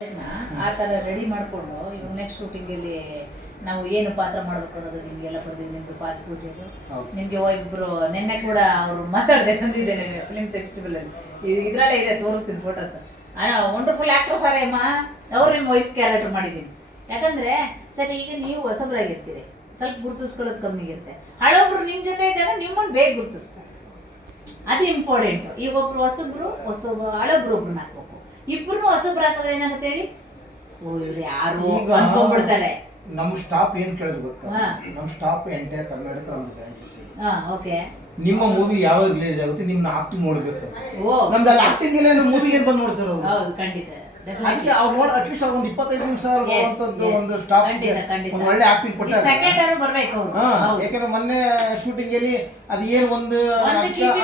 ಆ ಥರ ರೆಡಿ ಮಾಡಿಕೊಂಡು ಇವಾಗ ನೆಕ್ಸ್ಟ್ ಶೂಟಿಂಗಲ್ಲಿ ನಾವು ಏನು ಪಾತ್ರ ಮಾಡಬೇಕು ಅನ್ನೋದು ನಿಮಗೆಲ್ಲ ಬಂದಿದೆ. ನಿಮ್ಮದು ಪಾತ್ರ ಪೂಜೆದು ನಿಮಗೆ ಇಬ್ಬರು ನಿನ್ನೆ ಕೂಡ ಅವರು ಮಾತಾಡದೆ ಬಂದಿದ್ದೇನೆ ಫಿಲ್ಮ್ ಫೆಸ್ಟಿವಲಲ್ಲಿ. ಇದರಲ್ಲೇ ಇದೆ, ತೋರಿಸ್ತೀನಿ ಫೋಟೋಸ್. ವಂಡರ್ಫುಲ್ ಆ್ಯಕ್ಟರ್ ಸರ್ ಅಮ್ಮ, ಅವ್ರು ನಿಮ್ಮ ವೈಫ್ ಕ್ಯಾರೆಕ್ಟರ್ ಮಾಡಿದ್ದೀನಿ. ಯಾಕಂದರೆ ಸರ್ ಈಗ ನೀವು ಹೊಸಬ್ರಾಗಿರ್ತೀರಿ, ಸ್ವಲ್ಪ ಗುರುತಿಸ್ಕೊಳ್ಳೋದು ಕಮ್ಮಿ ಇರುತ್ತೆ. ಹಳೊಬ್ರು ನಿಮ್ಮ ಜೊತೆ ಇದ್ದಾಗ ನಿಮ್ಮನ್ನು ಬೇಗ ಗುರುತಿಸ್ತಾರೆ, ಅದು ಇಂಪಾರ್ಟೆಂಟು. ಈಗ ಒಬ್ರು ಹೊಸಬ್ರು ಹಳೊಬ್ರು ಒಬ್ರನ್ನ ಹಾಕ್ಬೇಕು. ಇಬ್ಬರು ಹೊಸಬ್ರು ಹಾಕಿದ್ರೆ ಏನಾಗುತ್ತೆ ಹೇಳಿ, ಓ ಇವ್ರು ಯಾರು ಅನ್ಕೊಂಡ್ಬಿಡ್ತಾರೆ. ನಮ್ಮ ಸ್ಟಾಪ್ ಏನ್ ಕೇಳಿದ್ರು ಗೊತ್ತಾ, ನಮ್ಮ ಸ್ಟಾಪ್ ಎಂಟೈರ್ ಕರ್ನಾಟಕ ಒಂದು ಬ್ರಾಂಚಸ್. ಓಕೆ, ನಿಮ್ಮ ಮೂವಿ ಯಾವಾಗ ರಿಲೀಸ್ ಆಗುತ್ತೆ ನಿಮ್ನ ಆಕ್ಟಿಂಗ್ ನೋಡ್ಬೇಕು. ಓ ನಮ್ದಲ್ಲಿ ಆಕ್ಟಿಂಗ್ ಇಲ್ಲ, ಮೂವಿಗೆ ಬಂದು ನೋಡ್ತಾರೆ ಅವ್ರು. ಹೌದು, ಖಂಡಿತ. ಅದಕ್ಕೆ ಅವ್ರು ನೋಡಿ ಅಟ್ಲೀಸ್ಟ್ ಅವ್ರು ಒಂದು 25 ನಿಮಿಷ ಒಂದು ಸ್ಟಾಪ್ ಒಂದು ಒಳ್ಳೆ ಆಕ್ಟಿಂಗ್ ಕೊಟ್ಟಾರೆ. ಸೆಕೆಂಡ್ ಅವರು ಬರಬೇಕು. ಯಾಕಂದ್ರೆ ಮೊನ್ನೆ ಶೂಟಿಂಗ್ ಅಲ್ಲಿ ಅದು ಏನು ಒಂದು ಕ್ಲಿಪ್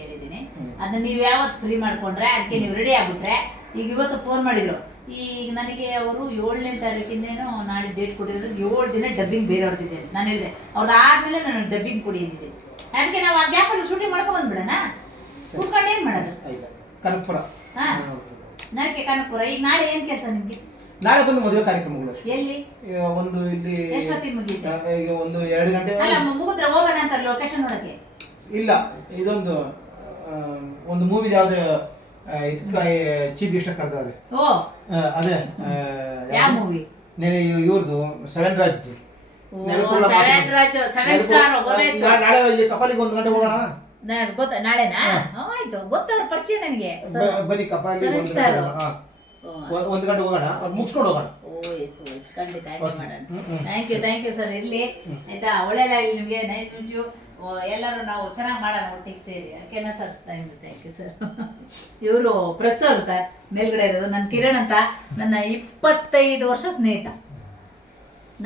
ಹೇಳಿದ್ದೀನಿ. ಅದನ್ನ ನೀವು ಯಾವತ್ತು ಫ್ರೀ ಮಾಡ್ಕೊಂಡ್ರೆ ಅದಕ್ಕೆ ನೀವು ರೆಡಿ ಆಗ್ಬಿಟ್ರೆ. ಈಗ ಇವತ್ತು ಫೋನ್ ಮಾಡಿದ್ರು, ಈಗ ನನಗೆ ಅವರು 7ನೇ ತಾರೀಕಿಂದೇನೋ ನಾಳೆ ಡೇಟ್ ಕೊಟ್ಟಿದ್ರು. 7 ದಿನ ಡಬ್ಬಿಂಗ್ ಬೇರೆಯವ್ರದ್ದಿದೆ. ನಾನು ಹೇಳಿದೆ ಅವ್ರದ್ದು ಆದ್ಮೇಲೆ ನಾನು ಡಬ್ಬಿಂಗ್ ಕೊಡಿ ಅಂದಿದ್ದೆ. ಅದಕ್ಕೆ ನಾವು ಆ ಗ್ಯಾಪಲ್ಲಿ ಶೂಟಿಂಗ್ ಮಾಡ್ಕೊಂಡು ಬಂದ್ಬಿಡೋಣ, ಕೂತ್ಕೊಂಡು ಏನು ಮಾಡೋದು. ಕನಕಪುರ, ನರಕೆ ಕನಕಪುರ. ಈಗ ನಾಳೆ ಏನು ಕೆಲಸ ನಿಮ್ಗೆ? ನಾಳೆ ಬಂದು ಮದುವೆ ಕಾರ್ಯಕ್ರಮಗಳು ಎಲ್ಲಿ? ಒಂದು ಇಲ್ಲಿ ಎಷ್ಟೊತ್ತಿಗೆ ಮುಗಿಯುತ್ತೆ? ಈಗ ಒಂದು 2 ಗಂಟೆ. ಅಲ್ಲ, ಮುಗಿದ್ರೆ ಹೋಗೋಣ ಅಂತ ಲೊಕೇಶನ್ ನೋಡಕ್ಕೆ. ಇಲ್ಲ, ಇದೊಂದು ಒಂದು ಮೂವಿ ಯಾವ್ದು ಚೀಫ್ ಗೆಸ್ಟ್ ಕರೆದವ್ರೆ. ಓ ಅದೇ ಯಾವ ಮೂವಿ? ಇವ್ರದ್ದು 7 ರಾಜ್. ನಾಳೆ ಇಲ್ಲಿ ಕಪಾಲಿಗೆ 1 ಗಂಟೆ ಹೋಗೋಣ. ನಾಳೆನಾ? ಆಯ್ತು, ಗೊತ್ತವ್ರ ಪರಿಚಯ ನನಗೆ. ಬನ್ನಿ ಕಪಾಲಿ 1 ಗಂಟೆ ಹೋಗೋಣ, ಮುಗಿಸ್ಕೊಂಡು ಹೋಗೋಣ. ಖಂಡಿತ ಮಾಡೋಣ. Thank you sir. ಇರ್ಲಿ ಆಯ್ತಾ, ಒಳ್ಳೆದಾಗಲಿ ನಿಮಗೆ. Nice meet you. ಎಲ್ಲರೂ ನಾವು ಚೆನ್ನಾಗಿ ಮಾಡೋಣ ಒಟ್ಟಿಗೆ ಸೇರಿ. ಓಕೆನಾ ಸರ್? Thank you sir. ಇವರು ಪ್ರೆಸ್ ಅವರು ಸರ್, ಮೇಲ್ಗಡೆ ಇರೋದು. ನನ್ನ ಕಿರಣ್ ಅಂತ, ನನ್ನ 25 ವರ್ಷ ಸ್ನೇಹಿತ.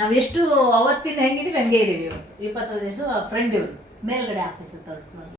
ನಾವು ಎಷ್ಟು ಅವತ್ತಿನ ಹೆಂಗಿದೀವಿ ಹಂಗೆ ಇದೀವಿ. ಇವತ್ತು 25 ವರ್ಷ ಫ್ರೆಂಡ್. ಇವರು ಮೇಲ್ಗಡೆ ಆಫೀಸ್.